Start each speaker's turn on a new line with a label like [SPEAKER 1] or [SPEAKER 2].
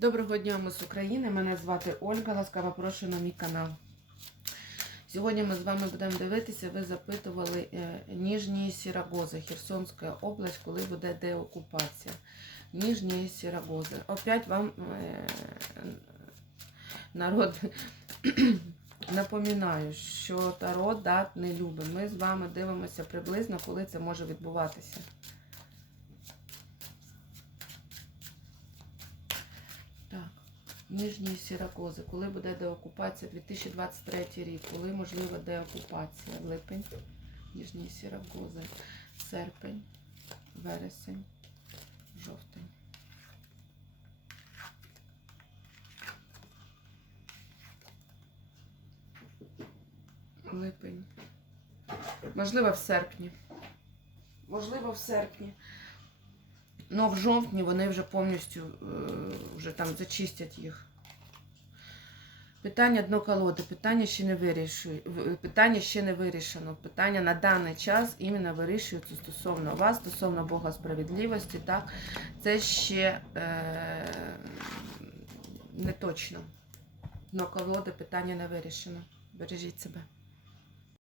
[SPEAKER 1] Доброго дня, ми з України. Мене звати Ольга. Ласкаво прошу на мій канал. Сьогодні ми з вами будемо дивитися. Ви запитували е, Ніжні Сірагози, Херсонська область, коли буде деокупація. Ніжні Сірагози. Опять вам е, народ напоминаю, що Таро дат не любить. Ми з вами дивимося приблизно, коли це може відбуватися. Так. Ніжні Сіракози. Коли буде деокупація? 2023 рік. Коли можлива деокупація? Липень. Ніжні Сіракози. Серпень. Вересень. Жовтень. Липень. Можливо, в серпні. Можливо, в серпні. Ну, в жовтні вони вже повністю е, вже там зачистять їх. Питання дно колоди, питання ще не вирішує, питання ще не вирішено. Питання на даний час іменно вирішується стосовно вас, стосовно Бога справедливості. Так? Це ще е, не точно. Дно колоди питання не вирішено. Бережіть себе.